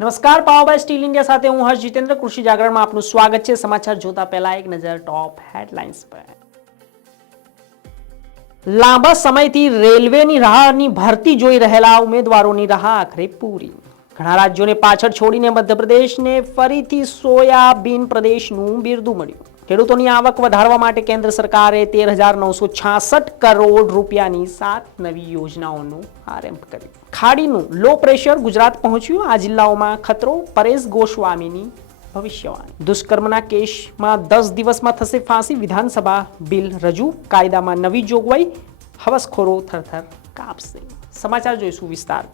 નમસ્કાર, power by steel India સાથે હું હર્ષ જીતેન્દ્ર. કૃષિ જાગરણમાં આપનું સ્વાગત છે. સમાચાર જોતા પહેલા એક નજર ટોપ હેડલાઇન્સ પર. લાંબા સમયથી રેલવેની રાહની ભરતી જોઈ રહેલા ઉમેદવારોની રાહ આખરે પૂરી. ઘણા રાજ્યોને પાછળ છોડીને મધ્યપ્રદેશને ફરીથી સોયાબીન પ્રદેશનું બિરદું મળ્યું. ખેડૂતોની આવક વધારવા માટે કેન્દ્ર સરકારે 13,966 કરોડ રૂપિયાની 7 નવી યોજનાઓનો આરંભ કર્યો. ખાડીનું લો પ્રેશર ગુજરાત પહોંચ્યું. આ જિલ્લાઓમાં ખતરો, પરેશ ગોસ્વામીની ભવિષ્યવાણી. દુષ્કર્મના કેસમાં 10 દિવસમાં થશે ફાંસી. વિધાનસભા બિલ રજૂ. કાયદામાં નવી જોગવાઈ. હવસખોરો થરથર કાપશે. સમાચાર જોઈશું વિસ્તાર.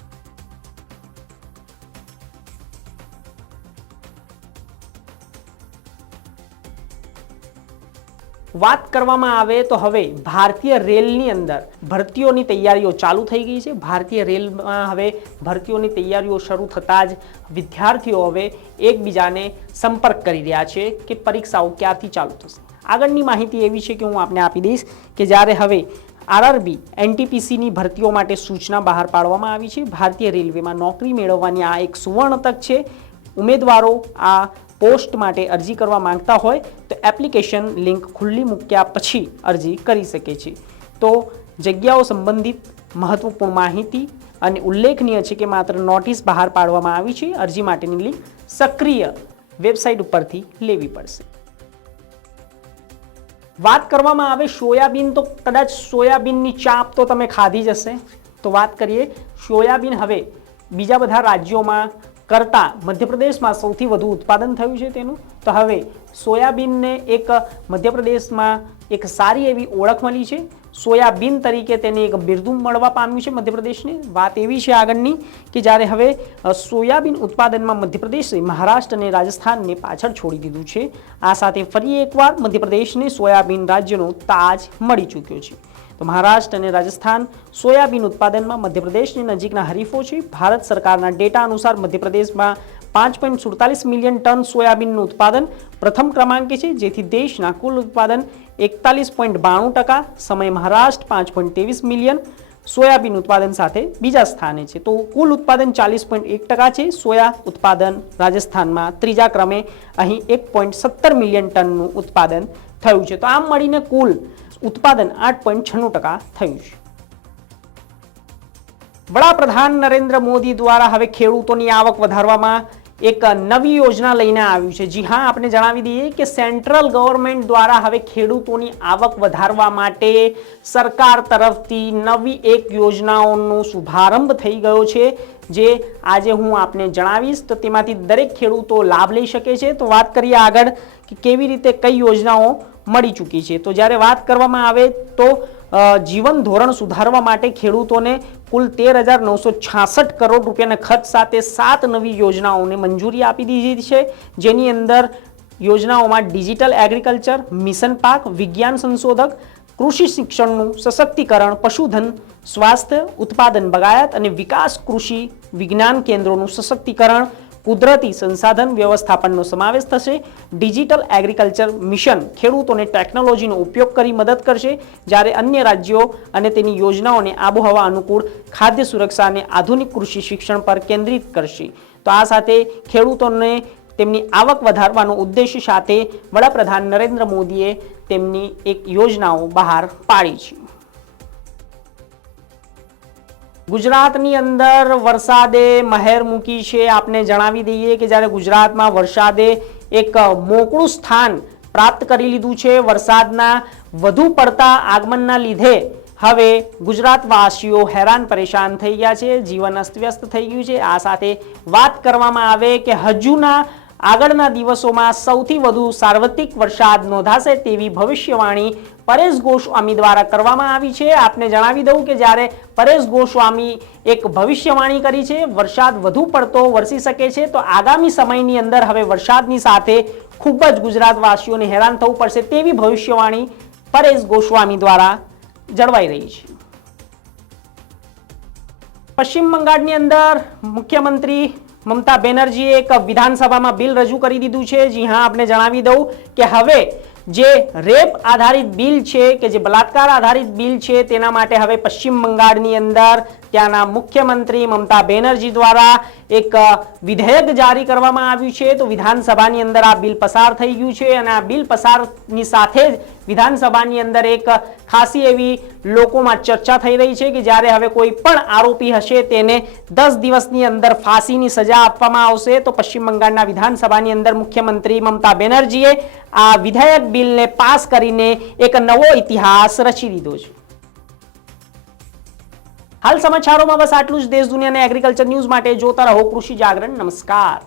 વાત કરવામાં આવે તો હવે ભારતીય રેલની અંદર ભરતીઓની તૈયારીઓ ચાલુ થઈ ગઈ છે. ભારતીય રેલમાં હવે ભરતીઓની તૈયારીઓ શરૂ થતાં જ વિદ્યાર્થીઓ હવે એકબીજાને સંપર્ક કરી રહ્યા છે કે પરીક્ષાઓ ક્યાંથી ચાલુ થશે. આગળની માહિતી એવી છે કે હું આપને આપી દઈશ કે જ્યારે હવે આરઆરબી એનટીપીસીની ભરતીઓ માટે સૂચના બહાર પાડવામાં આવી છે. ભારતીય રેલવેમાં નોકરી મેળવવાની આ એક સુવર્ણ તક છે. ઉમેદવારો આ પોસ્ટ માટે અરજી કરવા માંગતા હોય તો એપ્લિકેશન લિંક ખુલ્લી મૂક્યા પછી અરજી કરી શકે છે. તો જગ્યાઓ સંબંધિત મહત્વપૂર્ણ માહિતી અને ઉલ્લેખનીય છે કે માત્ર નોટિસ બહાર પાડવામાં આવી છે. અરજી માટેની લિંક સક્રિય વેબસાઇટ ઉપરથી લેવી પડશે. વાત કરવામાં આવે સોયાબીન, તો કદાચ સોયાબીનની ચાપ તો તમે ખાધી જ હશે. તો વાત કરીએ સોયાબીન હવે બીજા બધા રાજ્યોમાં કરતા મધ્યપ્રદેશમાં સૌથી વધુ ઉત્પાદન થયું છે તેનું. તો હવે સોયાબીનને એક મધ્યપ્રદેશમાં એક સારી એવી ઓળખ મળી છે. સોયાબીન તરીકે તેને એક બિરદું મળવા પામ્યું છે મધ્યપ્રદેશને. વાત એવી છે આગળની કે જ્યારે હવે સોયાબીન ઉત્પાદનમાં મધ્યપ્રદેશે મહારાષ્ટ્ર અને રાજસ્થાનને પાછળ છોડી દીધું છે. આ સાથે ફરી એકવાર મધ્યપ્રદેશને સોયાબીન રાજ્યનો તાજ મળી ચૂક્યો છે. તો મહારાષ્ટ્ર અને રાજસ્થાન સોયાબીન ઉત્પાદનમાં મધ્યપ્રદેશની નજીકના હરીફો છે. ભારત સરકારના ડેટા અનુસાર મધ્યપ્રદેશમાં 5.47 મિલિયન ટન સોયાબીનનું ઉત્પાદન પ્રથમ ક્રમાંકે છે, જેથી દેશના કુલ ઉત્પાદન 41.92%. સમય મહારાષ્ટ્ર 5.23 મિલિયન સોયાબીન ઉત્પાદન સાથે બીજા સ્થાને છે. તો કુલ ઉત્પાદન 40.1% છે. સોયા ઉત્પાદન રાજસ્થાનમાં ત્રીજા ક્રમે અહીં 1.17 મિલિયન ટનનું ઉત્પાદન થયું છે. તો આમ મળીને કુલ ઉત્પાદન 8.96% થયું છે. વડાપ્રધાન નરેન્દ્ર મોદી દ્વારા હવે ખેડૂતોની આવક વધારવામાં એક નવી યોજના લઈને આવ્યું છે. જી હા, આપણે જણાવી દઈએ કે સેન્ટ્રલ ગવર્મેન્ટ દ્વારા હવે ખેડૂતોની આવક વધારવા માટે સરકાર તરફથી નવી એક યોજનાઓનો શુભારંભ થઈ ગયો છે, જે આજે હું આપને જણાવીશ. તો તેમાંથી દરેક ખેડૂતો લાભ લઈ શકે છે. તો વાત કરીએ આગળ કે કેવી રીતે કઈ યોજનાઓ મળી ચૂકી છે. તો જ્યારે વાત કરવામાં આવે તો જીવન ધોરણ સુધારવા માટે ખેડૂતોને કુલ 13,966 કરોડ રૂપિયાના ખર્ચ સાથે 7 નવી યોજનાઓને મંજૂરી આપી દીધી છે. જેની અંદર યોજનાઓમાં ડિજિટલ એગ્રીકલ્ચર, મિશન પાક, વિજ્ઞાન સંશોધક, કૃષિ શિક્ષણનું સશક્તિકરણ, પશુધન, સ્વાસ્થ્ય, ઉત્પાદન બગાયત અને વિકાસ, કૃષિ વિજ્ઞાન કેન્દ્રોનું સશક્તિકરણ, કુદરતી સંસાધન વ્યવસ્થાપનનો સમાવેશ થશે. ડિજિટલ એગ્રીકલ્ચર મિશન ખેડૂતોને ટેકનોલોજીનો ઉપયોગ કરી મદદ કરશે, જ્યારે અન્ય રાજ્યો અને તેની યોજનાઓને આબોહવા અનુકૂળ ખાદ્ય સુરક્ષા અને આધુનિક કૃષિ શિક્ષણ પર કેન્દ્રિત કરશે. તો આ સાથે ખેડૂતોને તેમની આવક વધારવાનો ઉદ્દેશ્ય સાથે વડાપ્રધાન નરેન્દ્ર મોદીએ તેમની એક યોજનાઓ બહાર પાડી છે. ગુજરાતની અંદર વરસાદે મહેર મૂકી છે. આપને જણાવી દઈએ કે જ્યારે ગુજરાતમાં વરસાદે એક મોકળું સ્થાન પ્રાપ્ત કરી લીધું છે. વરસાદના વધુ પડતા આગમનના લીધે હવે ગુજરાતવાસીઓ હેરાન પરેશાન થઈ ગયા છે. જીવન અસ્તવ્યસ્ત થઈ ગયું છે. આ સાથે વાત કરવામાં આવે કે હજુના આગળના દિવસોમાં સૌથી વધુ સાર્વત્રિક વરસાદ નોંધાશે તેવી ભવિષ્યવાણી પરેશ ગોસ્વામી દ્વારા કરવામાં આવી છે. આપને જણાવી દઉં કે જ્યારે પરેશ ગોસ્વામી એક ભવિષ્યવાણી કરી છે, વરસાદ વધુ પડતો વરસી શકે છે. તો આગામી સમયની અંદર હવે વરસાદની સાથે ખૂબ જ ગુજરાતવાસીઓને હેરાન થવું પડશે તેવી ભવિષ્યવાણી પરેશ ગોસ્વામી દ્વારા જળવાઈ રહી છે. પશ્ચિમ બંગાળની અંદર મુખ્યમંત્રી મમતા બેનર્જીએ એક વિધાનસભામાં બિલ રજૂ કરી દીધું છે. જી હા, આપને જણાવી દઉં કે હવે જે રેપ આધારિત બિલ છે કે જે બલાત્કાર આધારિત બિલ છે તેના માટે હવે પશ્ચિમ બંગાળની અંદર ત્યાંના મુખ્યમંત્રી મમતા બેનર્જી દ્વારા એક વિધેયક જારી કરવામાં આવ્યું છે। તો વિધાનસભાની અંદર આ બિલ પસાર થઈ ગયું છે અને આ બિલ પસારની સાથે જ વિધાનસભાની અંદર એક ખાસી એવી લોકોમાં ચર્ચા થઈ રહી છે કે જ્યારે હવે કોઈ પણ આરોપી હશે તેને 10 દિવસની અંદર ફાંસીની સજા આપવામાં આવશે। તો પશ્ચિમ બંગાળના વિધાનસભાની અંદર મુખ્યમંત્રી મમતા બેનર્જીએ આ વિધેયક બિલને પાસ કરીને એક નવો ઇતિહાસ રચી દીધો છે। હાલ સમાચારોમાં બસ આટલું જ। દેશ દુનિયાના એગ્રીકલ્ચર ન્યૂઝ માટે જોતા રહો કૃષિ જાગરણ। નમસ્કાર।